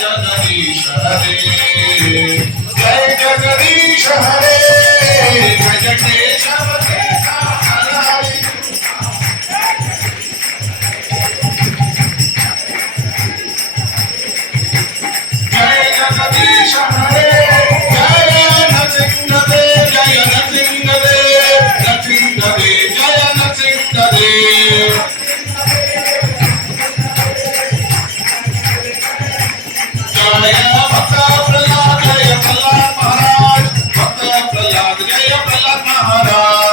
जगदीश हरे जय जगदीश हरे जय केशव हरे जय जगदीश हरे जय नरसिंहदेव जय नरसिंहदेव नरसिंहदेव जय नरसिंहदेव जय भक्त प्रहलाद जय प्रहलाद महाराज भक्त प्रहलाद जय प्रहलाद महाराज